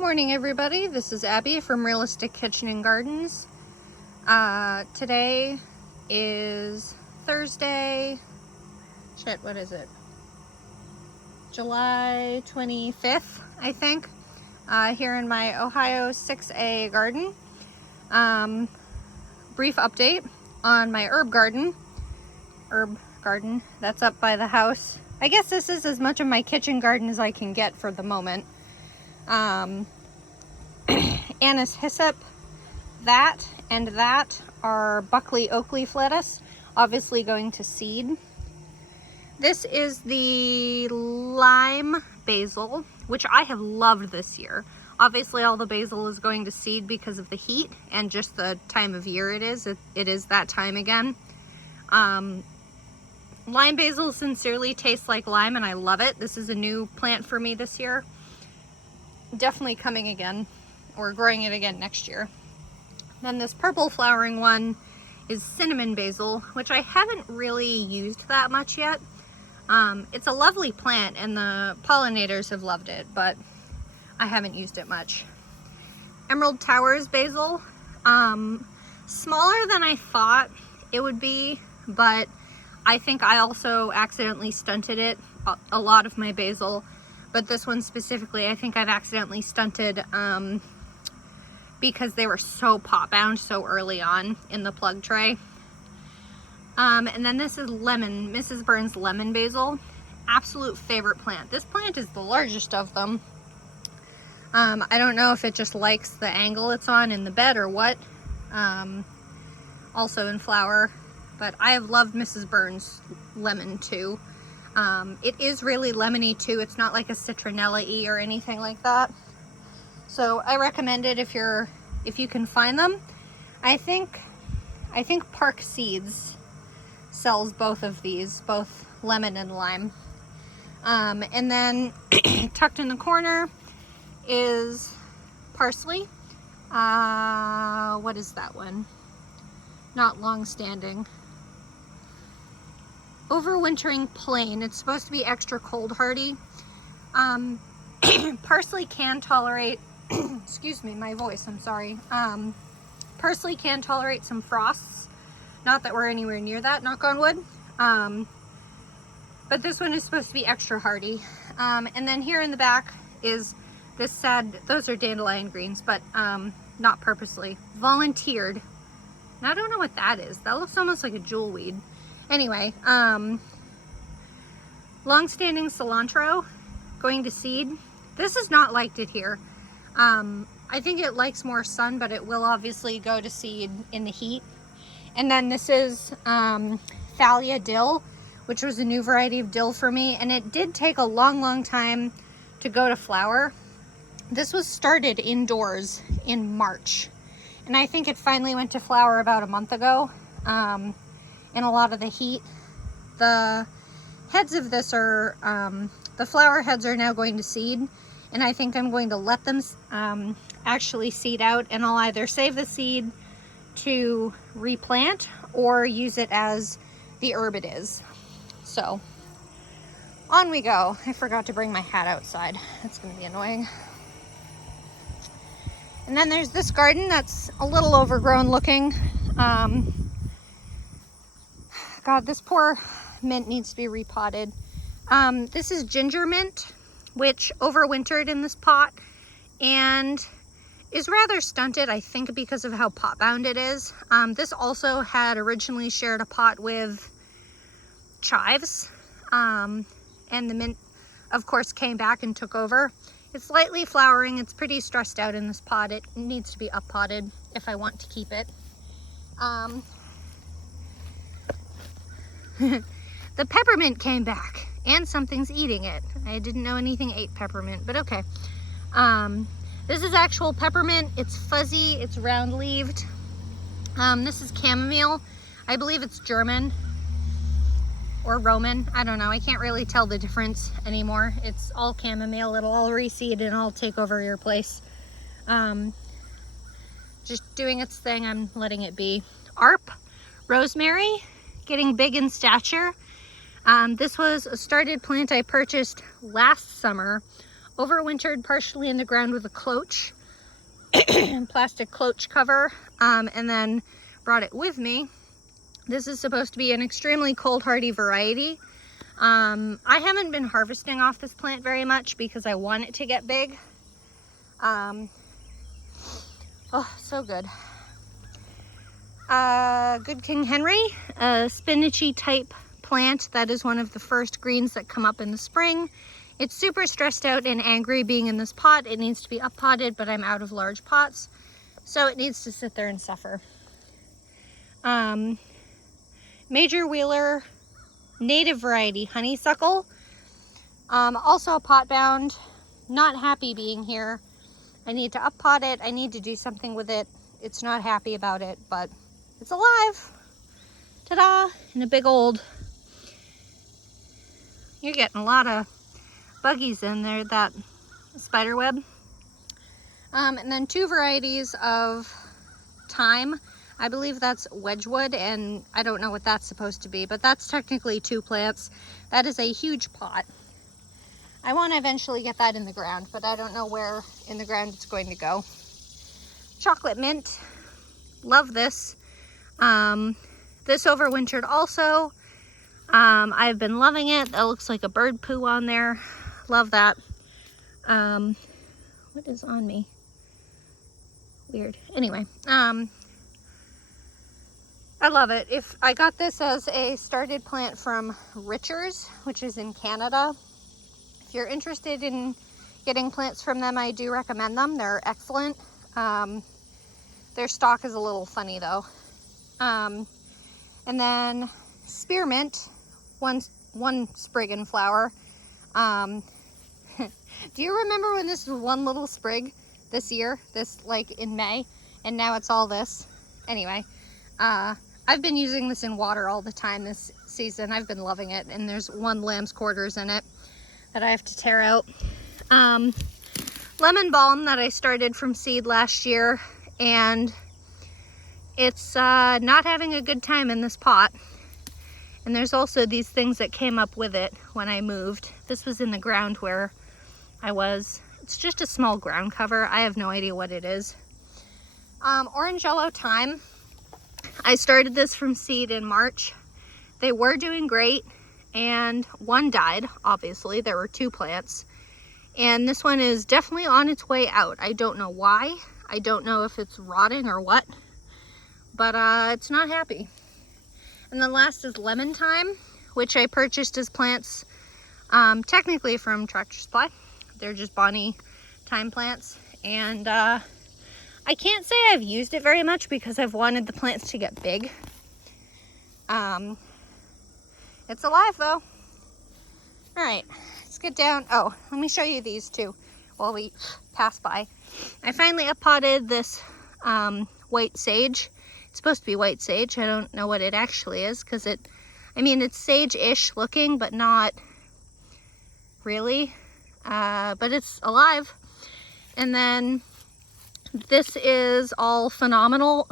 Morning everybody, this is Abby from Realistic Kitchen and Gardens. Today is Thursday, what is it? July 25th, I think, here in my Ohio 6A garden. Brief update on my herb garden that's up by the house. I guess this is as much of my kitchen garden as I can get for the moment. Anise hyssop, that and that are Buckley oak leaf lettuce, obviously going to seed. This is the lime basil, which I have loved this year. Obviously all the basil is going to seed because of the heat and just the time of year it is. It is that time again. Lime basil sincerely tastes like lime and I love it. This is a new plant for me this year. Definitely coming again, or growing it again next year. Then this purple flowering one is cinnamon basil, which I haven't really used that much yet. It's a lovely plant and the pollinators have loved it, but I haven't used it much. Emerald Towers basil, smaller than I thought it would be, but I think I also accidentally stunted it, a lot of my basil. But this one specifically, I think I've accidentally stunted because they were so pot bound so early on in the plug tray. And then this is Mrs. Burns lemon basil. Absolute favorite plant. This plant is the largest of them. I don't know if it just likes the angle it's on in the bed or what. Also in flower, but I have loved Mrs. Burns lemon too. It is really lemony too. It's not like a citronella-y or anything like that. So I recommend it if you can find them. I think Park Seeds sells both of these, both lemon and lime. And then tucked in the corner is parsley. What is that one? Not long standing. Overwintering plain. It's supposed to be extra cold hardy. Parsley can tolerate, excuse me, my voice, I'm sorry. Parsley can tolerate some frosts. Not that we're anywhere near that, knock on wood. But this one is supposed to be extra hardy. And then here in the back is this sad, those are dandelion greens, but not purposely. Volunteered. And I don't know what that is. That looks almost like a jewel weed. Anyway, long-standing cilantro going to seed. This is not liked it here. I think it likes more sun, but it will obviously go to seed in the heat. And then this is Thalia dill, which was a new variety of dill for me, and it did take a long time to go to flower. This was started indoors in March, and I think it finally went to flower about a month ago. In a lot of the heat. The heads of this are, the flower heads are now going to seed, and I think I'm going to let them actually seed out, and I'll either save the seed to replant or use it as the herb it is. So on we go. I forgot to bring my hat outside. That's going to be annoying. And then there's this garden that's a little overgrown looking. God, this poor mint needs to be repotted. This is ginger mint, which overwintered in this pot and is rather stunted, I think, because of how pot bound it is. This also had originally shared a pot with chives, and the mint, of course, came back and took over. It's lightly flowering. It's pretty stressed out in this pot. It needs to be up potted if I want to keep it. The peppermint came back and something's eating it. I didn't know anything ate peppermint, but okay. This is actual peppermint. It's fuzzy, it's round leaved. This is chamomile. I believe it's German or Roman. I don't know. I can't really tell the difference anymore. It's all chamomile. It'll all reseed and I'll take over your place. Just doing its thing. I'm letting it be. ARP, rosemary, getting big in stature. This was a started plant I purchased last summer overwintered partially in the ground with a cloche, plastic cloche cover, and then brought it with me. This is supposed to be an extremely cold hardy variety. I haven't been harvesting off this plant very much because I want it to get big. Oh, so good. Good King Henry, a spinachy type plant that is one of the first greens that come up in the spring. It's super stressed out and angry being in this pot. It needs to be up potted, but I'm out of large pots, so it needs to sit there and suffer. Major Wheeler native variety honeysuckle, also a pot bound. Not happy being here. I need to up pot it. I need to do something with it. It's not happy about it, but it's alive. Ta-da! And a big old, you're getting a lot of buggies in there, that spider web. And then 2 varieties of thyme. I believe that's Wedgwood, and I don't know what that's supposed to be, but that's technically 2 plants. That is a huge pot. I want to eventually get that in the ground, but I don't know where in the ground it's going to go. Chocolate mint. Love this. This overwintered also. I've been loving it. That looks like a bird poo on there. Love that. What is on me? Weird. Anyway, I love it. If I got this as a started plant from Richards, which is in Canada. If you're interested in getting plants from them, I do recommend them. They're excellent. Their stock is a little funny though. And then spearmint, one sprig and flower. Do you remember when this was one little sprig this year, this like in May, and now it's all this? Anyway, I've been using this in water all the time this season. I've been loving it, and there's 1 lamb's quarters in it that I have to tear out. Lemon balm that I started from seed last year, and it's not having a good time in this pot. And there's also these things that came up with it when I moved. This was in the ground where I was. It's just a small ground cover. I have no idea what it is. Orange yellow thyme. I started this from seed in March. They were doing great, and 1 died, obviously. There were 2 plants. And this one is definitely on its way out. I don't know why. I don't know if it's rotting or what, but it's not happy. And then last is lemon thyme, which I purchased as plants technically from Tractor Supply. They're just Bonnie thyme plants. And I can't say I've used it very much because I've wanted the plants to get big. It's alive though. All right, let's get down. Oh, let me show you these two while we pass by. I finally up-potted this white sage. It's supposed to be white sage. I don't know what it actually is because it's sage-ish looking, but not really. But it's alive. And then this is all phenomenal,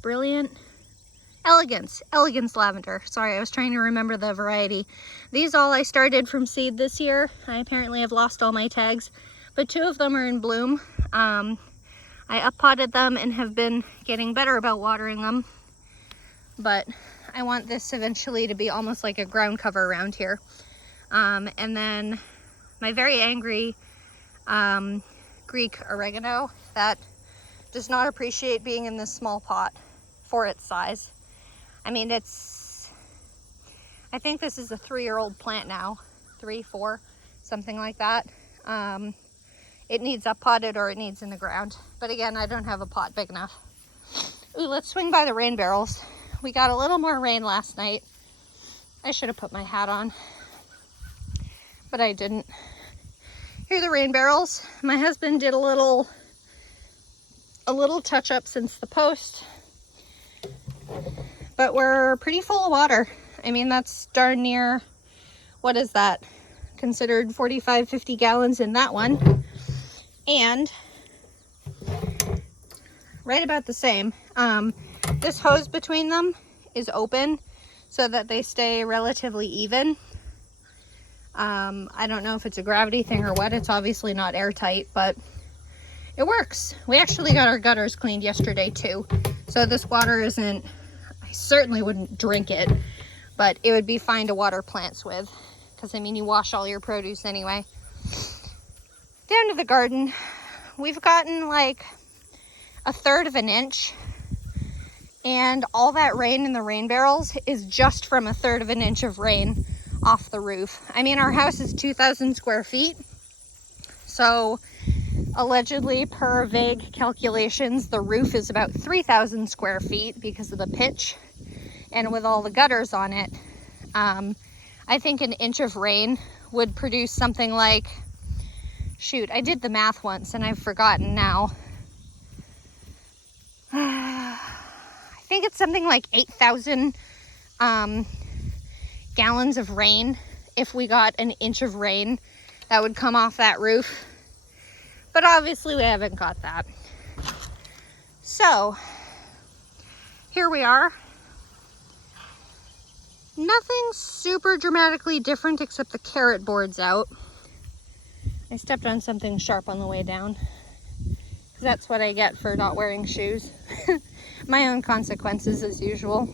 brilliant, elegance lavender. Sorry, I was trying to remember the variety. These all I started from seed this year. I apparently have lost all my tags, but 2 of them are in bloom. I up-potted them and have been getting better about watering them, but I want this eventually to be almost like a ground cover around here. And then my very angry Greek oregano that does not appreciate being in this small pot for its size. I think this is a 3-year-old plant now, 3, 4, something like that. It needs up potted or it needs in the ground. But again, I don't have a pot big enough. Ooh, let's swing by the rain barrels. We got a little more rain last night. I should have put my hat on, but I didn't. Here are the rain barrels. My husband did a little touch up since the post, but we're pretty full of water. That's darn near, what is that? Considered 45, 50 gallons in that one. And right about the same. This hose between them is open so that they stay relatively even. I don't know if it's a gravity thing or what. It's obviously not airtight, but it works. We actually got our gutters cleaned yesterday too. So this water isn't, I certainly wouldn't drink it, but it would be fine to water plants with. Because I mean, you wash all your produce anyway. Down to the garden. We've gotten like 1/3 of an inch. And all that rain in the rain barrels is just from 1/3 of an inch of rain off the roof. I mean, our house is 2,000 square feet. So allegedly, per vague calculations, the roof is about 3,000 square feet because of the pitch. And with all the gutters on it, I think an inch of rain would produce something like, shoot, I did the math once and I've forgotten now. I think it's something like 8,000 gallons of rain if we got an inch of rain that would come off that roof. But obviously we haven't got that. So here we are. Nothing super dramatically different except the carrot board's out. I stepped on something sharp on the way down. That's what I get for not wearing shoes. My own consequences as usual.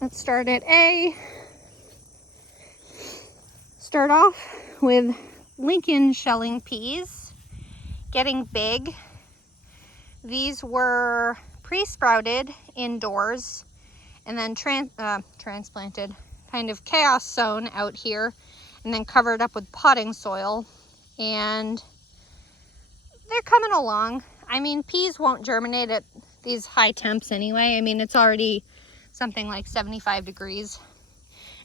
Let's start at A. Start off with Lincoln shelling peas, getting big. These were pre-sprouted indoors and then transplanted, kind of chaos sown out here, and then covered up with potting soil. And they're coming along. I mean, peas won't germinate at these high temps anyway. I mean, it's already something like 75 degrees.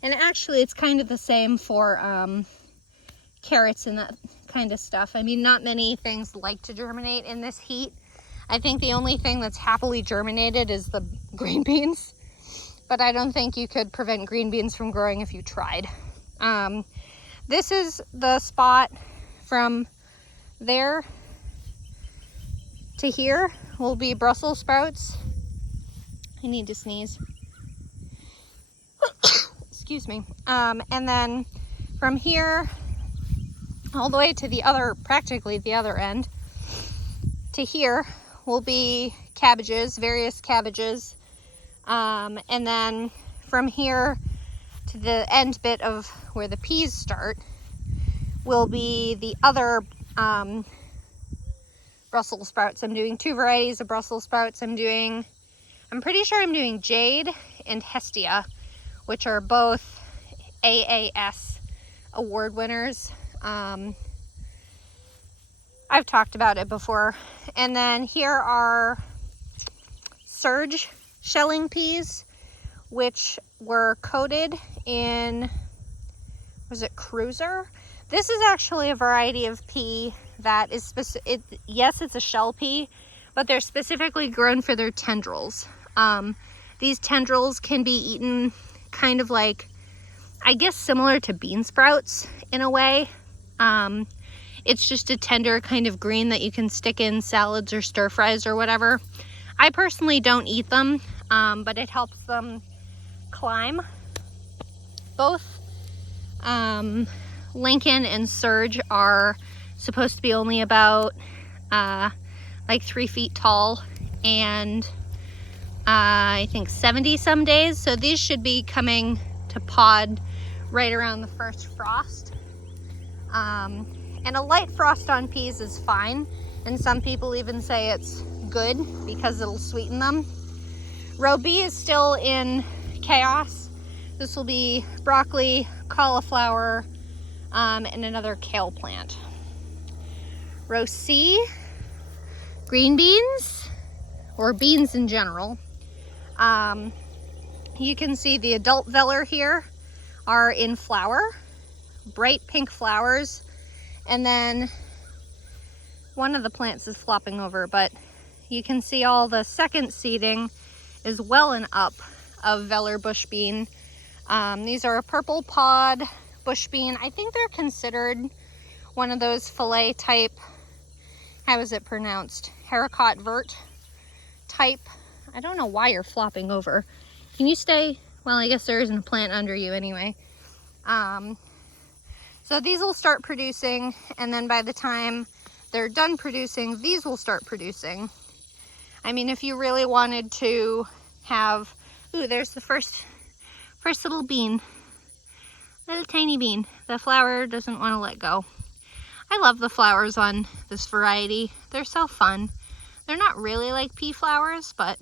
And actually, it's kind of the same for carrots and that kind of stuff. I mean, not many things like to germinate in this heat. I think the only thing that's happily germinated is the green beans. But I don't think you could prevent green beans from growing if you tried. This is the spot from there to here will be Brussels sprouts. I need to sneeze. Excuse me. And then from here all the way to the other, practically the other end, to here will be cabbages, various cabbages. And then from here to the end bit of where the peas start will be the other Brussels sprouts. I'm doing 2 varieties of Brussels sprouts. I'm pretty sure I'm doing Jade and Hestia, which are both AAS award winners. I've talked about it before. And then here are Surge shelling peas, which were coated in, was it Cruiser? This is actually a variety of pea that is specific. Yes, it's a shell pea, but they're specifically grown for their tendrils. These tendrils can be eaten kind of like, I guess, similar to bean sprouts in a way. It's just a tender kind of green that you can stick in salads or stir fries or whatever. I personally don't eat them, but it helps them climb. Both Lincoln and Surge are supposed to be only about like 3 feet tall and I think 70 some days. So these should be coming to pod right around the first frost. And a light frost on peas is fine. And some people even say it's good because it'll sweeten them. Row B is still in chaos. This will be broccoli, cauliflower, and another kale plant. Row C, green beans, or beans in general. You can see the adult velar here are in flower, bright pink flowers, and then one of the plants is flopping over, but you can see all the second seeding is well and up of velar bush bean. These are a purple pod bush bean. I think they're considered one of those fillet type, how is it pronounced? Haricot vert type. I don't know why you're flopping over. Can you stay? Well, I guess there isn't a plant under you anyway. So these will start producing, and then by the time they're done producing, these will start producing. I mean, if you really wanted to have, ooh, there's the first little bean, little tiny bean. The flower doesn't want to let go. I love the flowers on this variety. They're so fun. They're not really like pea flowers, but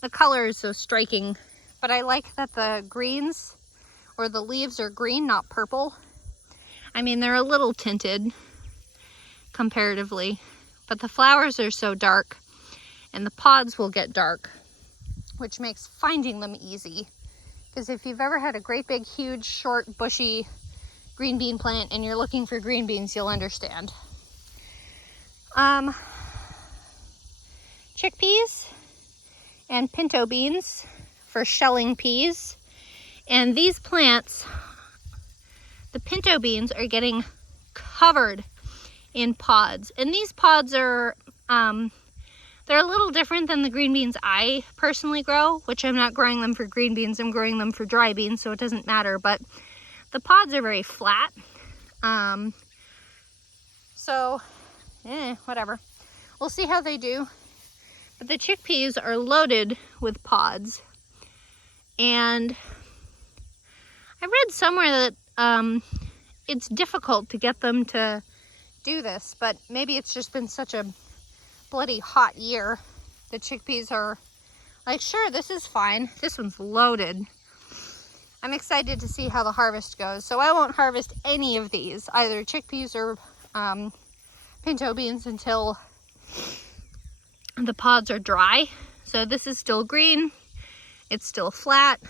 the color is so striking. But I like that the greens, or the leaves, are green, not purple. I mean, they're a little tinted comparatively, but the flowers are so dark, and the pods will get dark, which makes finding them easy. Because if you've ever had a great big, huge, short, bushy green bean plant and you're looking for green beans, you'll understand. Chickpeas and pinto beans for shelling peas. And these plants, the pinto beans, are getting covered in pods. And these pods are, they're a little different than the green beans I personally grow, which I'm not growing them for green beans, I'm growing them for dry beans, so it doesn't matter. But the pods are very flat. Whatever. We'll see how they do. But the chickpeas are loaded with pods. And I read somewhere that it's difficult to get them to do this, but maybe it's just been such a bloody hot year. The chickpeas are like, sure, this is fine. This one's loaded. I'm excited to see how the harvest goes. So I won't harvest any of these, either chickpeas or pinto beans, until the pods are dry. So this is still green. It's still flat.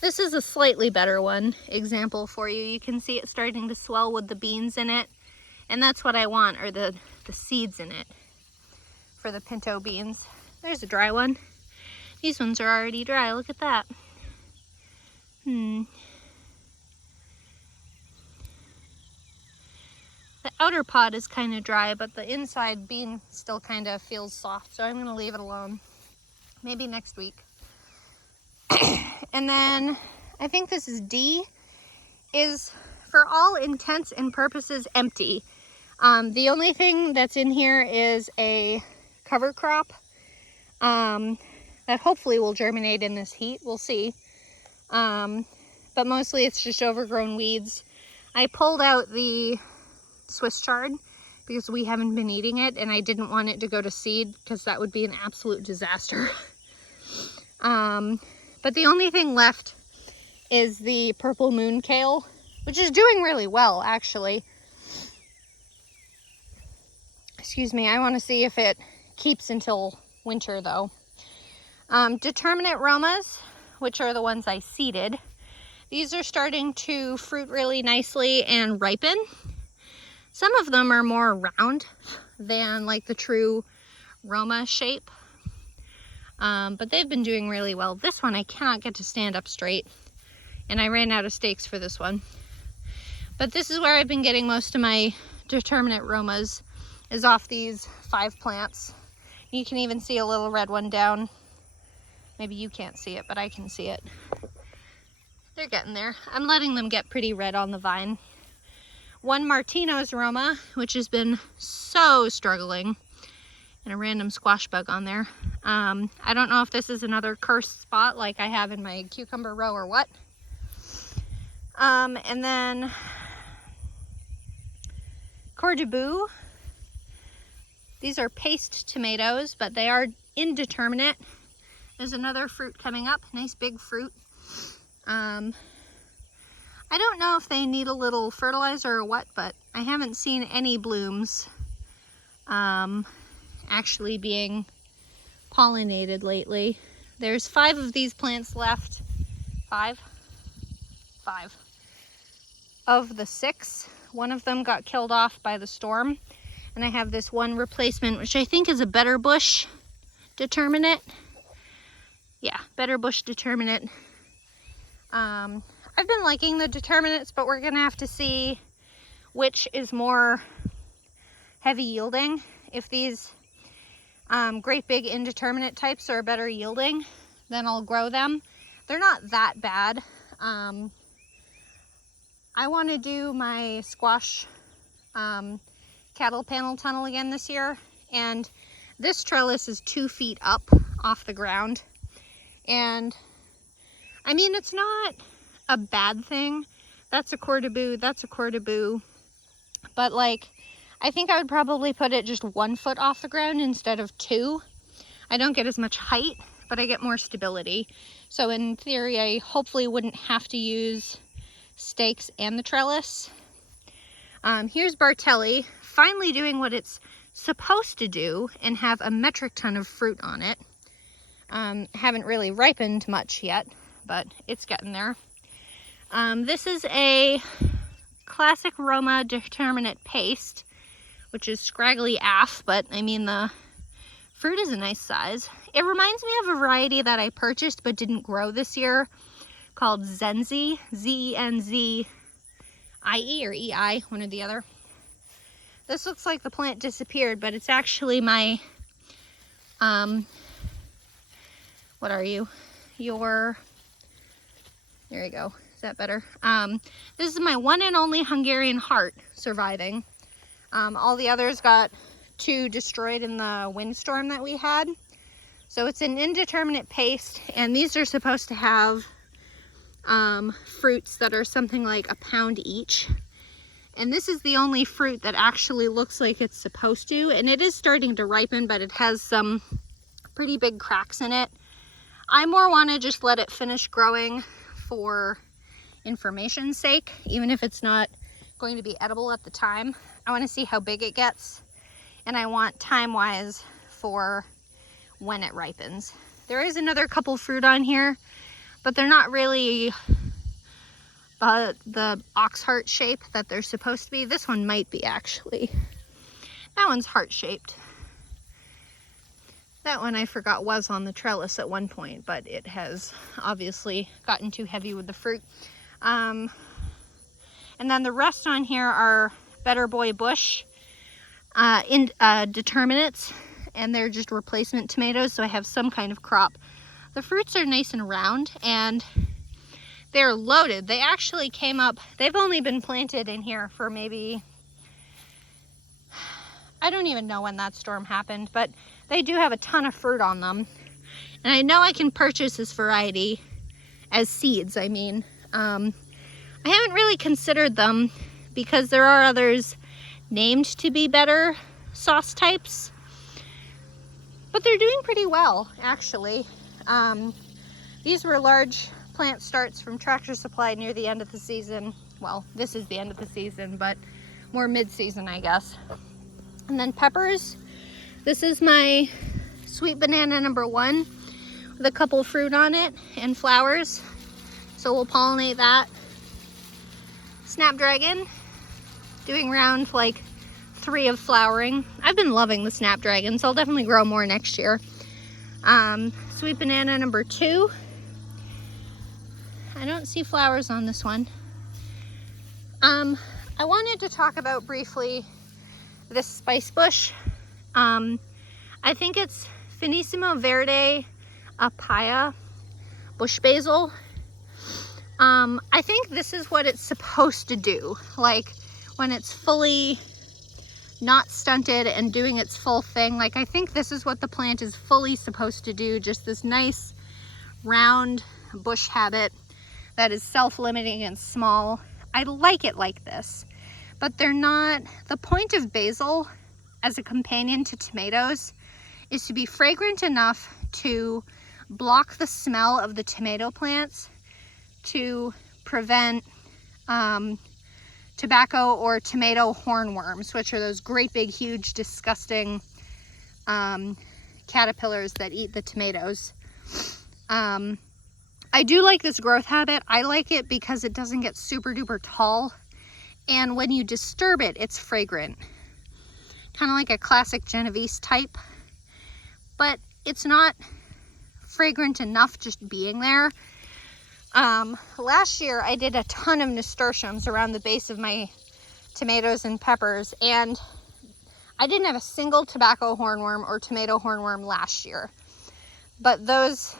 This is a slightly better one example for you. You can see it starting to swell with the beans in it. And that's what I want, are the seeds in it for the pinto beans. There's a dry one. These ones are already dry. Look at that. The outer pod is kind of dry, but the inside bean still kind of feels soft, so I'm going to leave it alone. Maybe next week. And then I think this is D, is for all intents and purposes empty. The only thing that's in here is a cover crop that hopefully will germinate in this heat. We'll see. But mostly it's just overgrown weeds. I pulled out the Swiss chard because we haven't been eating it, and I didn't want it to go to seed because that would be an absolute disaster. But the only thing left is the purple moon kale, which is doing really well, actually. Excuse me, I want to see if it keeps until winter, though. Determinate Romas, which are the ones I seeded. These are starting to fruit really nicely and ripen. Some of them are more round than like the true Roma shape. But they've been doing really well. This one I cannot get to stand up straight, and I ran out of stakes for this one. But this is where I've been getting most of my determinate Romas, is off these 5 plants. You can even see a little red one down. Maybe you can't see it, but I can see it. They're getting there. I'm letting them get pretty red on the vine. One Martino's Roma, which has been so struggling, and a random squash bug on there. I don't know if this is another cursed spot like I have in my cucumber row or what. And then Cordobu. These are paste tomatoes, but they are indeterminate. There's another fruit coming up, nice big fruit. I don't know if they need a little fertilizer or what, but I haven't seen any blooms actually being pollinated lately. There's 5 of these plants left. 5 of the 6. One of them got killed off by the storm, and I have this one replacement, which I think is a better bush determinate. Yeah, better bush determinate. I've been liking the determinates, but we're gonna have to see which is more heavy yielding. If these great big indeterminate types are better yielding, then I'll grow them. They're not that bad. I want to do my squash cattle panel tunnel again this year, and this trellis is 2 feet up off the ground, and I mean, it's not a bad thing. That's a cordaboo, that's a cordaboo, but like, I think I would probably put it just 1 foot off the ground instead of 2. I don't get as much height, but I get more stability. So in theory, I hopefully wouldn't have to use stakes and the trellis. Here's Bartelli, finally doing what it's supposed to do and have a metric ton of fruit on it. Haven't really ripened much yet, but it's getting there. This is a classic Roma determinate paste, which is scraggly AF, but I mean the fruit is a nice size. It reminds me of a variety that I purchased but didn't grow this year called Zenzi, Z-E-N-Z-I-E or E-I, one or the other. This looks like the plant disappeared, but it's actually my, what are you? There you go. Is that better? This is my one and only Hungarian heart surviving. All the others got 2 destroyed in the windstorm that we had. So it's an indeterminate paste, and these are supposed to have fruits that are something like a pound each. And this is the only fruit that actually looks like it's supposed to, and it is starting to ripen, but it has some pretty big cracks in it. I more want to just let it finish growing for information's sake, even if it's not going to be edible at the time. I want to see how big it gets, and I want time-wise for when it ripens. There is another couple fruit on here, but they're not really the ox heart shape that they're supposed to be. This one might be, actually. That one's heart-shaped. That one I forgot was on the trellis at one point, but it has obviously gotten too heavy with the fruit. And then the rest on here are Better Boy Bush determinates, and they're just replacement tomatoes, so I have some kind of crop. The fruits are nice and round, and they're loaded. They actually came up, they've only been planted in here for maybe, I don't even know when that storm happened, but they do have a ton of fruit on them. And I know I can purchase this variety as seeds, I mean. I haven't really considered them because there are others named to be better sauce types, but they're doing pretty well, actually. These were large plant starts from Tractor Supply near the end of the season. Well, this is the end of the season, but more mid-season, I guess. And then peppers. This is my sweet banana #1 with a couple fruit on it and flowers. So we'll pollinate that. Snapdragon, doing around like 3 of flowering. I've been loving the snapdragon, so I'll definitely grow more next year. Sweet banana #2. I don't see flowers on this one. I wanted to talk about briefly this spice bush. I think it's Finissimo Verde Apaya bush basil. I think this is what it's supposed to do. Like when it's fully not stunted and doing its full thing. Like I think this is what the plant is fully supposed to do. Just this nice round bush habit that is self-limiting and small. I like it like this, but they're not. The point of basil as a companion to tomatoes is to be fragrant enough to block the smell of the tomato plants to prevent tobacco or tomato hornworms, which are those great big huge disgusting caterpillars that eat the tomatoes. I do like this growth habit. I like it because it doesn't get super duper tall, and when you disturb it, it's fragrant. Kind of like a classic Genovese type, but it's not fragrant enough just being there. Last year I did a ton of nasturtiums around the base of my tomatoes and peppers, and I didn't have a single tobacco hornworm or tomato hornworm last year, but those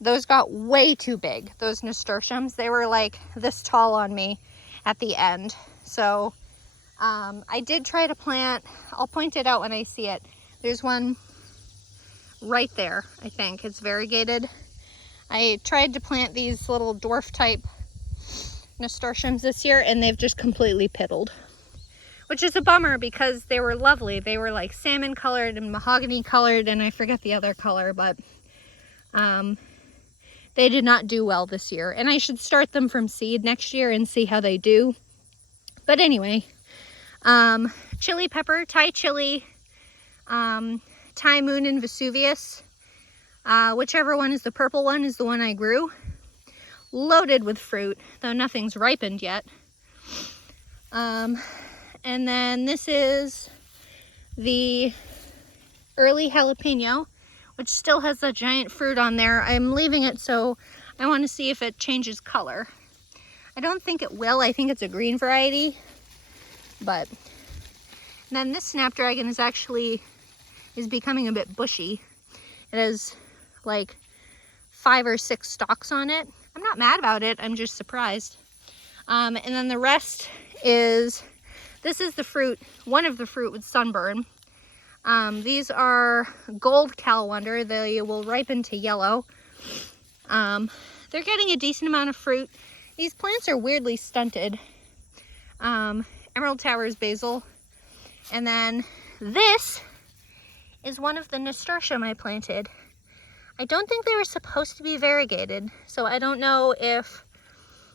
those got way too big, those nasturtiums. They were like this tall on me, at the end. So I did try to plant, I'll point it out when I see it. There's one right there, I think. It's variegated. I tried to plant these little dwarf type nasturtiums this year and they've just completely piddled, which is a bummer because they were lovely. They were like salmon colored and mahogany colored and I forget the other color, but they did not do well this year. And I should start them from seed next year and see how they do. But anyway, chili pepper, Thai chili, Thai Moon and Vesuvius. Whichever one is the purple one is the one I grew. Loaded with fruit, though nothing's ripened yet. And then this is the early jalapeno, which still has that giant fruit on there. I'm leaving it so I want to see if it changes color. I don't think it will. I think it's a green variety. But then this snapdragon is becoming a bit bushy. It has like 5 or 6 stalks on it. I'm not mad about it, I'm just surprised. And then the rest is, this is the fruit, one of the fruit with sunburn. These are gold calendar. They will ripen to yellow. They're getting a decent amount of fruit. These plants are weirdly stunted. Emerald Towers basil. And then this is one of the nasturtium I planted. I don't think they were supposed to be variegated, so I don't know if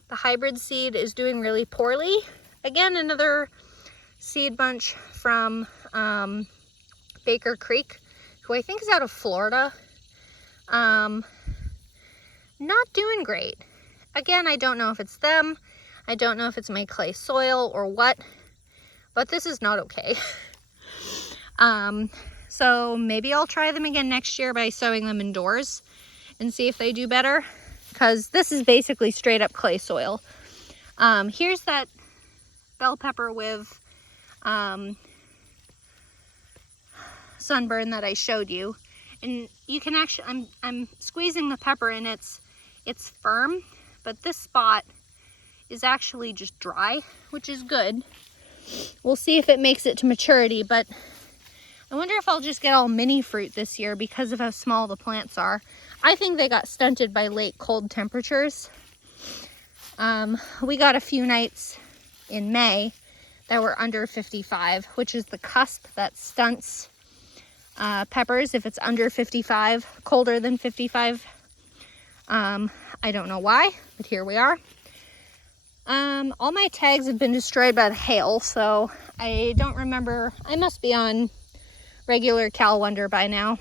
the hybrid seed is doing really poorly. Again, another seed bunch from Baker Creek, who I think is out of Florida. Not doing great. Again, I don't know if it's them. I don't know if it's my clay soil or what, but this is not okay. So maybe I'll try them again next year by sowing them indoors and see if they do better, because this is basically straight up clay soil. Here's that bell pepper with sunburn that I showed you, and you can actually, I'm squeezing the pepper and it's firm, but this spot is actually just dry, which is good. We'll see if it makes it to maturity, but I wonder if I'll just get all mini fruit this year because of how small the plants are. I think they got stunted by late cold temperatures. We got a few nights in May that were under 55, which is the cusp that stunts peppers if it's under 55, colder than 55. I don't know why, but here we are. All my tags have been destroyed by the hail, so I don't remember. I must be on regular Cal Wonder by now.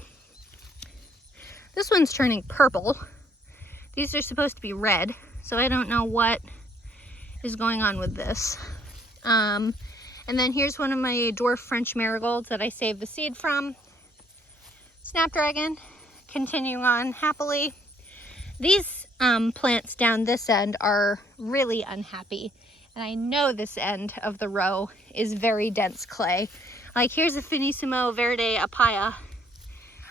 This one's turning purple. These are supposed to be red, so I don't know what is going on with this. And then here's one of my dwarf French marigolds that I saved the seed from. Snapdragon, continuing on happily. These plants down this end are really unhappy, and I know this end of the row is very dense clay. Like here's a Finissimo Verde Apaya.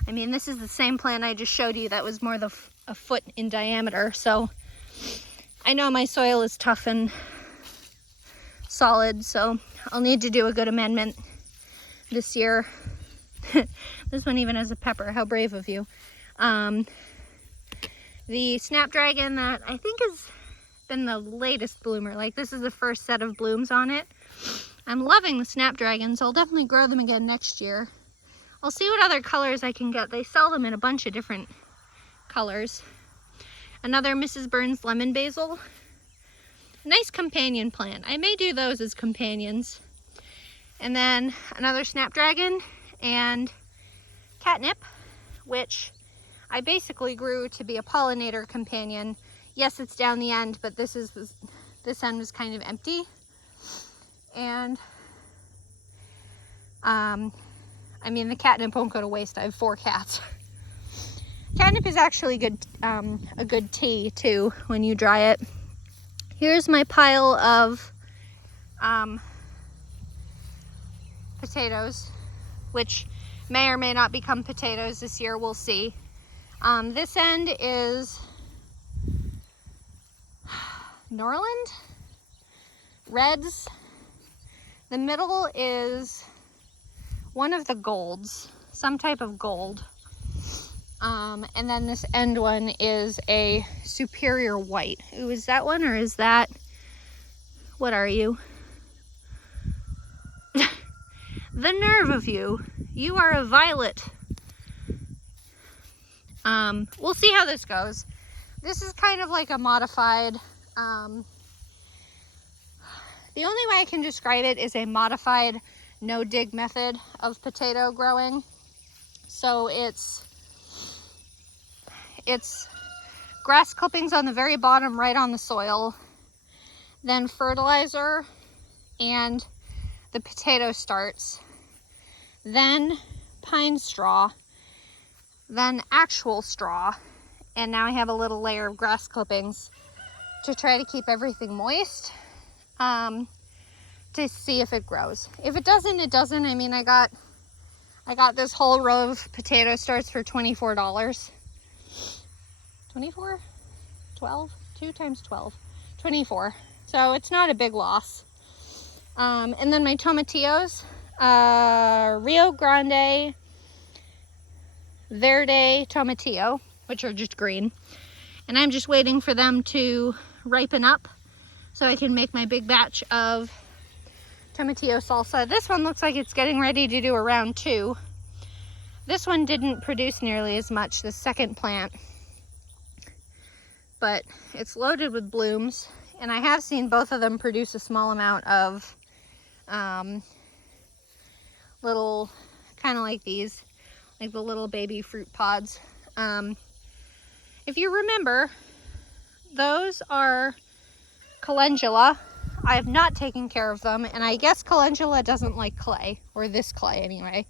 I mean, this is the same plant I just showed you that was more than a foot in diameter. So I know my soil is tough and solid, so I'll need to do a good amendment this year. This one even has a pepper. How brave of you. The snapdragon that I think has been the latest bloomer, like this is the first set of blooms on it. I'm loving the snapdragons. I'll definitely grow them again next year. I'll see what other colors I can get. They sell them in a bunch of different colors. Another Mrs. Burns lemon basil. Nice companion plant. I may do those as companions. And then another snapdragon and catnip, which I basically grew to be a pollinator companion. Yes, it's down the end, but this end was kind of empty. And I mean, the catnip won't go to waste. I have 4 cats. Catnip is actually good, a good tea too when you dry it. Here's my pile of potatoes, which may or may not become potatoes this year. We'll see. This end is Norland. reds. The middle is one of the golds, some type of gold. And then this end one is a superior white. Ooh, is that one or is that, what are you? The nerve of you. You are a violet. We'll see how this goes. This is kind of like a modified, the only way I can describe it is a modified no-dig method of potato growing. So it's grass clippings on the very bottom right on the soil, then fertilizer and the potato starts, then pine straw, then actual straw, and now I have a little layer of grass clippings to try to keep everything moist, to see if it grows. If it doesn't, it doesn't. I mean, I got this whole row of potato starts for $24. 24? 12? 2 times 12. 24. So it's not a big loss. And then my tomatillos, Rio Grande Verde Tomatillo, which are just green. And I'm just waiting for them to ripen up so I can make my big batch of tomatillo salsa. This one looks like it's getting ready to do a round 2. This one didn't produce nearly as much, the second plant, but it's loaded with blooms, and I have seen both of them produce a small amount of little, kind of like these, like the little baby fruit pods. If you remember, those are calendula. I have not taken care of them, and I guess calendula doesn't like clay, or this clay anyway.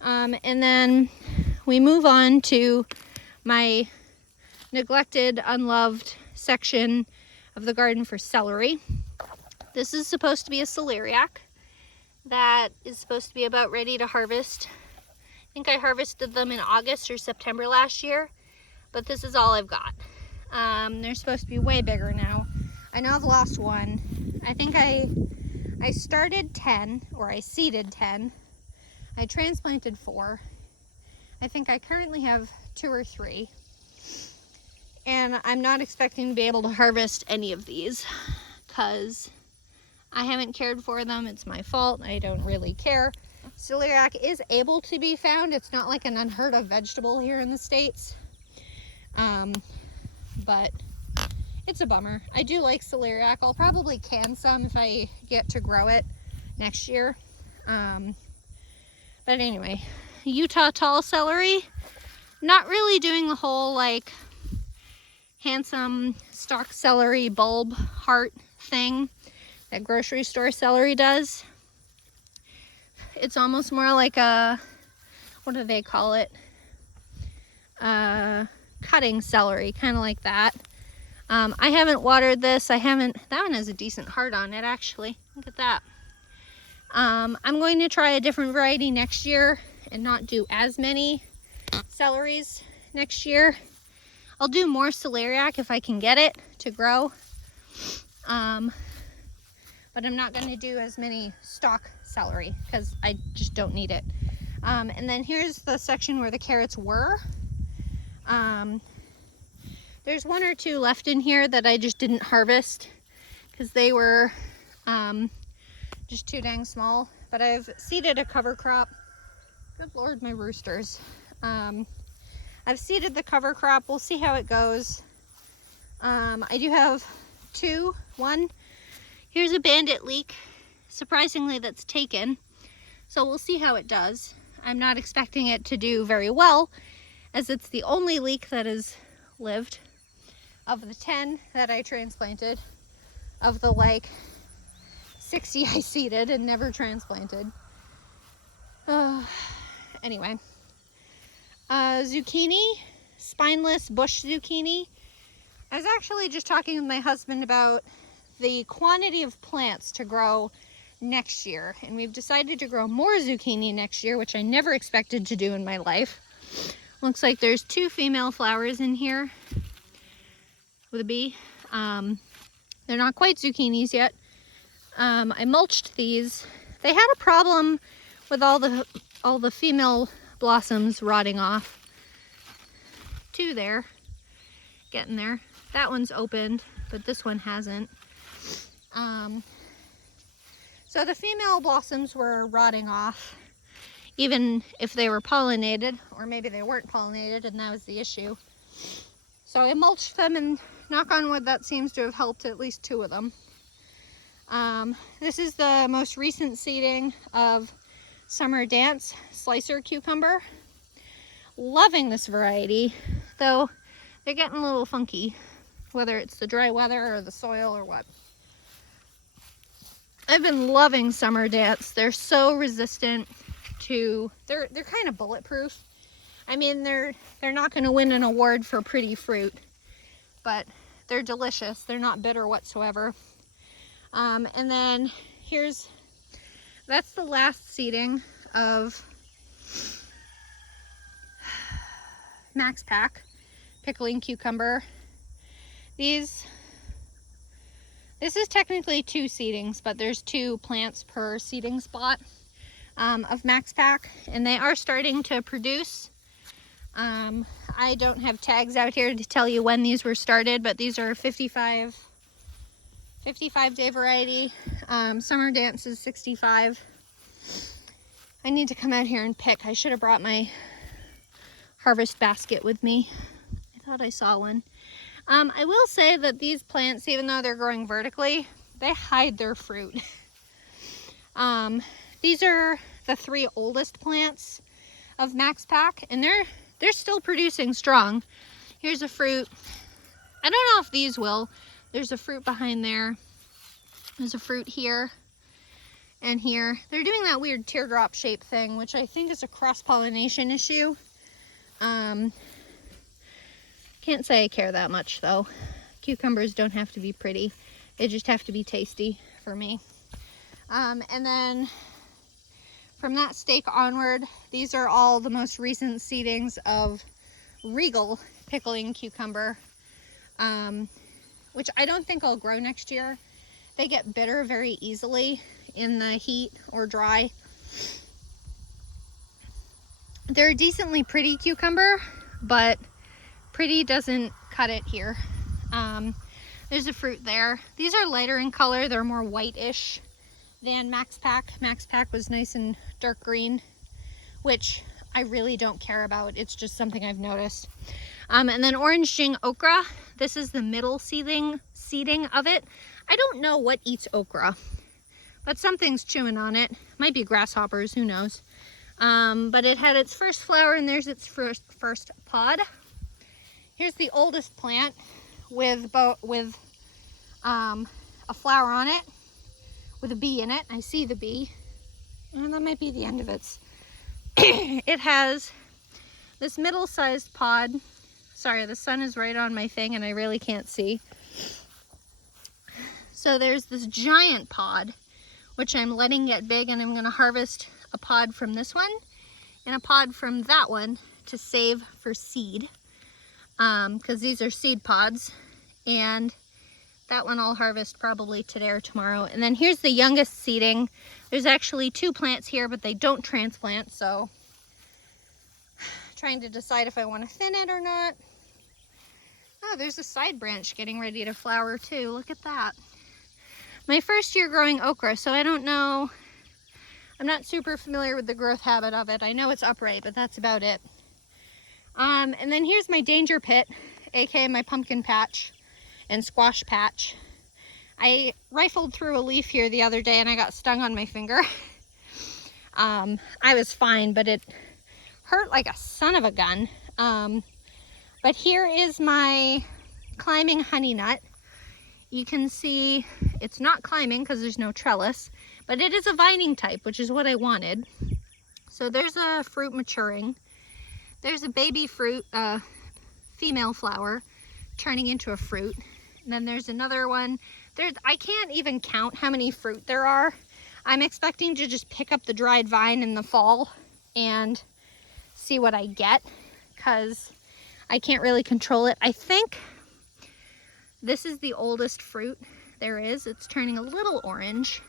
And then we move on to my neglected, unloved section of the garden for celery. This is supposed to be a celeriac that is supposed to be about ready to harvest. I think I harvested them in August or September last year, but this is all I've got. They're supposed to be way bigger now. I know I've lost one. I think I started 10, or I seeded 10. I transplanted 4. I think I currently have 2 or 3. And I'm not expecting to be able to harvest any of these because I haven't cared for them. It's my fault. I don't really care. Celeriac is able to be found. It's not like an unheard of vegetable here in the States. But it's a bummer. I do like celeriac. I'll probably can some if I get to grow it next year. But anyway, Utah tall celery, not really doing the whole like handsome stalk celery bulb heart thing that grocery store celery does. It's almost more like a, what do they call it? Cutting celery, kind of like that. I haven't watered this. That one has a decent heart on it actually. Look at that. I'm going to try a different variety next year and not do as many celeries next year. I'll do more celeriac if I can get it to grow. But I'm not going to do as many stalk celery because I just don't need it. And then here's the section where the carrots were. There's 1 or 2 left in here that I just didn't harvest because they were just too dang small, but I've seeded a cover crop. Good Lord, my roosters. I've seeded the cover crop. We'll see how it goes. I do have 2. 1, here's a bandit leek. Surprisingly, that's taken. So we'll see how it does. I'm not expecting it to do very well, as it's the only leek that has lived of the 10 that I transplanted, of the like 60 I seeded and never transplanted. Anyway, zucchini, spineless bush zucchini. I was actually just talking with my husband about the quantity of plants to grow next year, and we've decided to grow more zucchini next year, which I never expected to do in my life. Looks like there's 2 female flowers in here with a bee. They're not quite zucchinis yet, I mulched these. They had a problem with all the female blossoms rotting off. Two there, getting there. That one's opened, but this one hasn't. So the female blossoms were rotting off, even if they were pollinated, or maybe they weren't pollinated and that was the issue. So I mulched them, and knock on wood, that seems to have helped at least two of them. This is the most recent seeding of Summer Dance Slicer Cucumber. Loving this variety, though they're getting a little funky, whether it's the dry weather or the soil or what. I've been loving Summer Dance. They're so resistant to, they're kind of bulletproof. I mean, they're not going to win an award for pretty fruit, but they're delicious. They're not bitter whatsoever. And then that's the last seeding of Max Pack Pickling Cucumber. This is technically 2 seedings, but there's 2 plants per seeding spot of Max Pack, and they are starting to produce. I don't have tags out here to tell you when these were started, but these are 55 day variety. Summer Dance is 65. I need to come out here and pick. I should have brought my harvest basket with me. I thought I saw one. I will say that these plants, even though they're growing vertically, they hide their fruit. These are the 3 oldest plants of Max Pack, and they're still producing strong. Here's a fruit. I don't know if these will. There's a fruit behind there. There's a fruit here and here. They're doing that weird teardrop shape thing, which I think is a cross-pollination issue. Can't say I care that much though. Cucumbers don't have to be pretty. They just have to be tasty for me. And then from that stake onward, these are all the most recent seedings of Regal Pickling Cucumber, which I don't think I'll grow next year. They get bitter very easily in the heat or dry. They're a decently pretty cucumber, but pretty doesn't cut it here. There's a fruit there. These are lighter in color. They're more whitish than Max Pack. Max Pack was nice and dark green, which I really don't care about. It's just something I've noticed. And then Orange Jing Okra. This is the middle seeding of it. I don't know what eats okra, but something's chewing on it. Might be grasshoppers, who knows. But it had its first flower, and there's its first pod. Here's the oldest plant with a flower on it with a bee in it. I see the bee, and that might be the end of it. It has this middle-sized pod. Sorry, the sun is right on my thing and I really can't see. So there's this giant pod, which I'm letting get big, and I'm going to harvest a pod from this one and a pod from that one to save for seed. Because these are seed pods, and that one I'll harvest probably today or tomorrow. And then here's the youngest seeding. There's actually 2 plants here, but they don't transplant, so trying to decide if I want to thin it or not. Oh, there's a side branch getting ready to flower too. Look at that. My first year growing okra, so I don't know. I'm not super familiar with the growth habit of it. I know it's upright, but that's about it. And then here's my danger pit, aka my pumpkin patch and squash patch. I rifled through a leaf here the other day and I got stung on my finger. I was fine, but it hurt like a son of a gun. But here is my climbing honey nut. You can see it's not climbing because there's no trellis, but it is a vining type, which is what I wanted. So there's a fruit maturing. There's a baby fruit, female flower, turning into a fruit. And then there's another one. I can't even count how many fruit there are. I'm expecting to just pick up the dried vine in the fall and see what I get, because I can't really control it. I think this is the oldest fruit there is. It's turning a little orange.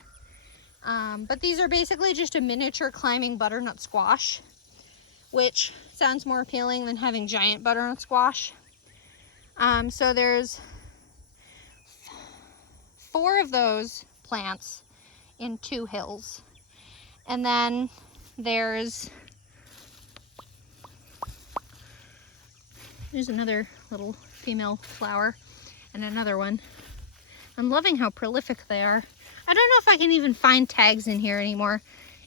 But these are basically just a miniature climbing butternut squash, which sounds more appealing than having giant butternut squash. So there's 4 of those plants in 2 hills. And then there's another little female flower and another one. I'm loving how prolific they are. I don't know if I can even find tags in here anymore,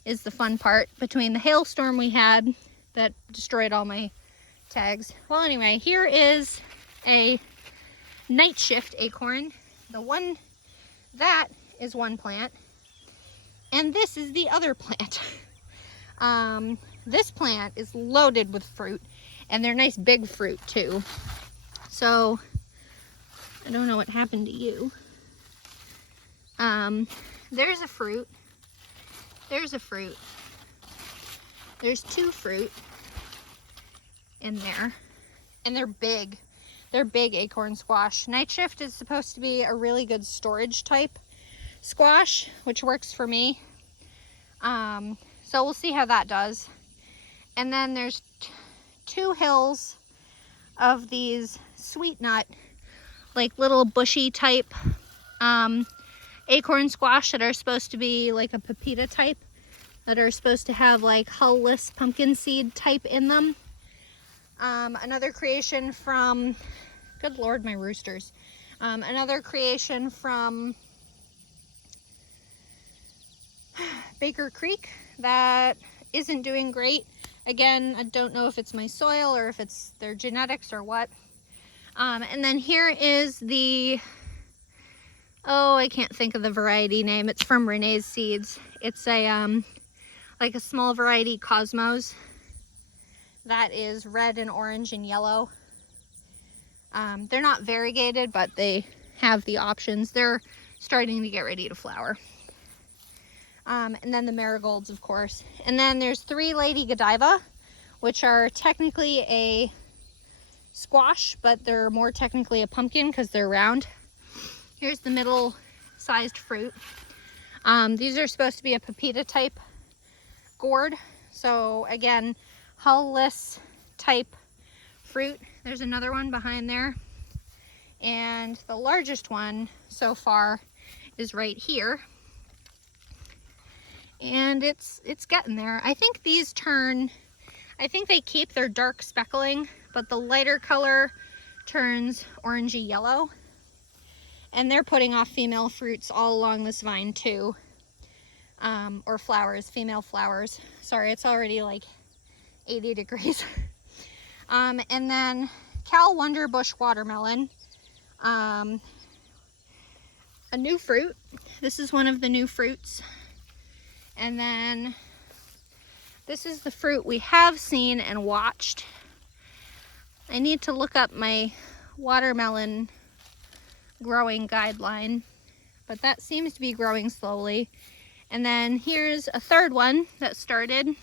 is the fun part, between the hailstorm we had that destroyed all my tags. Well, anyway, here is a night shift acorn. That is one plant, and this is the other plant. This plant is loaded with fruit, and they're nice big fruit too. So I don't know what happened to you. There's a fruit. There's a fruit. There's 2 fruit in there, and they're big. They're big acorn squash. Night shift is supposed to be a really good storage type squash, which works for me. So we'll see how that does. And then there's 2 hills of these sweet nut, like little bushy type acorn squash that are supposed to be like a pepita type, that are supposed to have like hull-less pumpkin seed type in them. Another creation from, good Lord, my roosters. Another creation from Baker Creek that isn't doing great. Again, I don't know if it's my soil or if it's their genetics or what. And then here is the, oh, I can't think of the variety name. It's from Renee's Seeds. It's a, like a small variety Cosmos that is red and orange and yellow. They're not variegated, but they have the options. They're starting to get ready to flower. And then the marigolds, of course. And then there's 3 Lady Godiva, which are technically a squash, but they're more technically a pumpkin because they're round. Here's the middle-sized fruit. These are supposed to be a pepita type gourd. So again, hull-less type fruit. There's another one behind there. And the largest one so far is right here. And it's getting there. I think these turn, I think they keep their dark speckling, but the lighter color turns orangey yellow. And they're putting off female fruits all along this vine too. Or flowers, female flowers. Sorry, it's already like 80 degrees. And then Cal Wonderbush watermelon. A new fruit. This is one of the new fruits. And then this is the fruit we have seen and watched. I need to look up my watermelon growing guideline, but that seems to be growing slowly. And then here's a third one that started.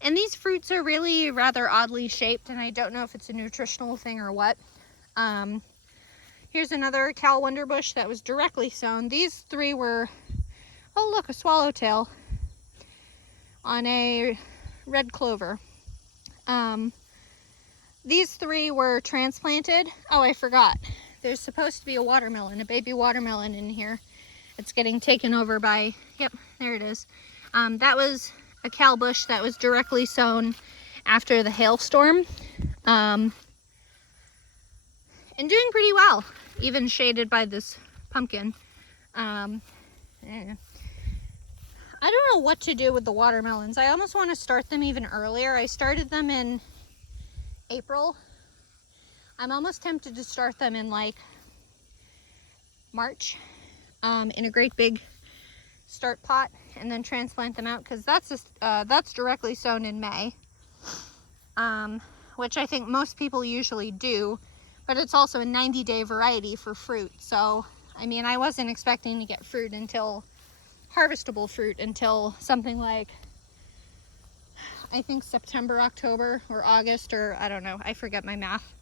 And these fruits are really rather oddly shaped, and I don't know if it's a nutritional thing or what. Here's another Cal Wonderbush that was directly sown. These 3 were, oh look, a swallowtail on a red clover. These 3 were transplanted. Oh, I forgot. There's supposed to be a watermelon, a baby watermelon in here. It's getting taken over by, yep, there it is. That was a Cal bush that was directly sown after the hailstorm. And doing pretty well, even shaded by this pumpkin. I don't know what to do with the watermelons. I almost want to start them even earlier. I started them in April. I'm almost tempted to start them in like March, in a great big start pot, and then transplant them out, because that's directly sown in May, which I think most people usually do, but it's also a 90-day variety for fruit. So I mean, I wasn't expecting to get fruit until harvestable fruit until something like, I think September, October, or August, or I don't know, I forget my math.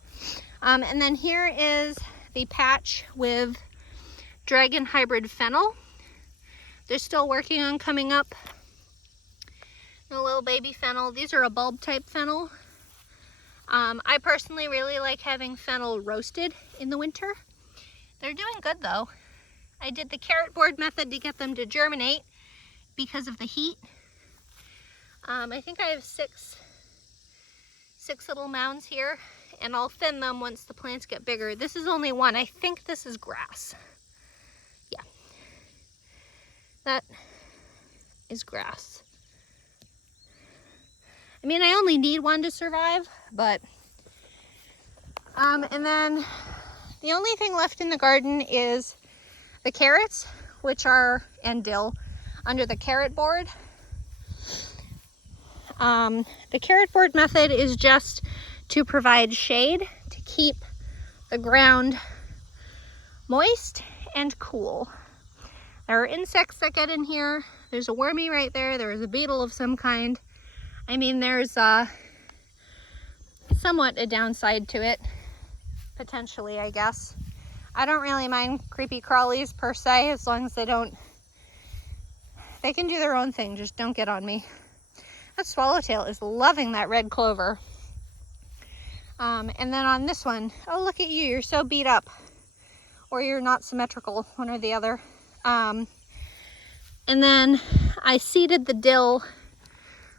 And then here is the patch with dragon hybrid fennel. They're still working on coming up. A little baby fennel. These are a bulb type fennel. I personally really like having fennel roasted in the winter. They're doing good though. I did the carrot board method to get them to germinate because of the heat. I think I have six little mounds here, and I'll thin them once the plants get bigger. This is only one. I think this is grass. Yeah, that is grass. I mean, I only need one to survive, but and then the only thing left in the garden is the carrots, which are, and dill, under the carrot board. The carrot board method is just to provide shade to keep the ground moist and cool. There are insects that get in here. There's a wormy right there. There is a beetle of some kind. I mean, there's somewhat a downside to it, potentially, I guess. I don't really mind creepy crawlies per se, as long as they can do their own thing, just don't get on me. That swallowtail is loving that red clover. And then on this one, oh, look at you, you're so beat up. Or you're not symmetrical, one or the other. And then I seeded the dill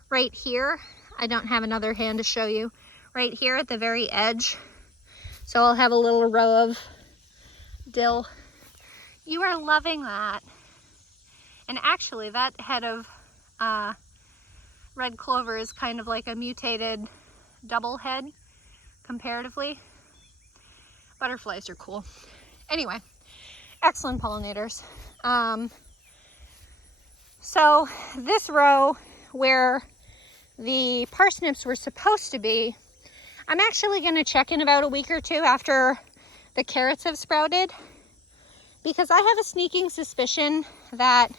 right here. I don't have another hand to show you. Right here at the very edge. So I'll have a little row of dill. You are loving that. And actually that head of red clover is kind of like a mutated double head comparatively. Butterflies are cool. Anyway, excellent pollinators. So this row where the parsnips were supposed to be, I'm actually going to check in about a week or two after the carrots have sprouted, because I have a sneaking suspicion that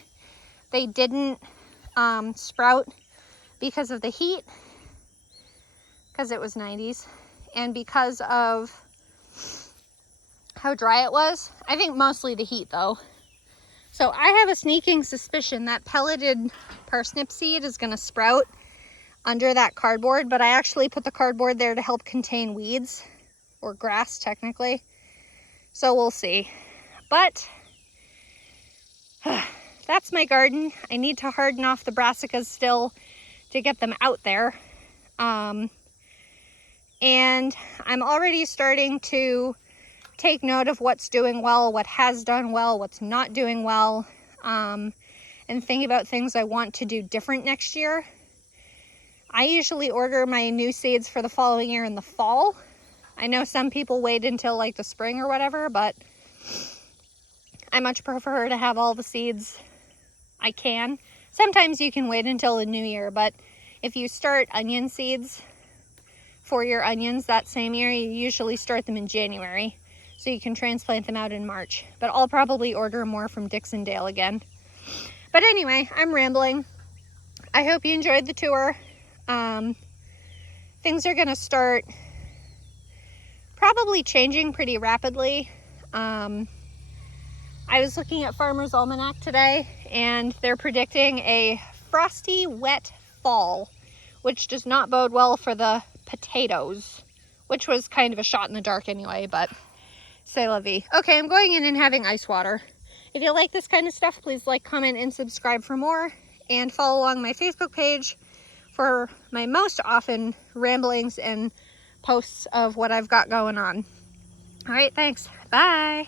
they didn't sprout because of the heat, because it was 90s, and because of how dry it was. I think mostly the heat though. So I have a sneaking suspicion that pelleted parsnip seed is going to sprout under that cardboard, but I actually put the cardboard there to help contain weeds, or grass technically. So we'll see. But that's my garden. I need to harden off the brassicas still to get them out there. And I'm already starting to take note of what's doing well, what has done well, what's not doing well, and think about things I want to do different next year. I usually order my new seeds for the following year in the fall. I know some people wait until like the spring or whatever, but I much prefer to have all the seeds I can. Sometimes you can wait until the new year, but if you start onion seeds for your onions that same year, you usually start them in January, so you can transplant them out in March. But I'll probably order more from Dixondale again. But anyway, I'm rambling. I hope you enjoyed the tour. Things are going to start probably changing pretty rapidly. I was looking at Farmer's Almanac today, and they're predicting a frosty, wet fall, which does not bode well for the potatoes, which was kind of a shot in the dark anyway, but c'est la vie. Okay, I'm going in and having ice water. If you like this kind of stuff, please like, comment, and subscribe for more, and follow along my Facebook page for my most often ramblings and posts of what I've got going on. All right, thanks. Bye.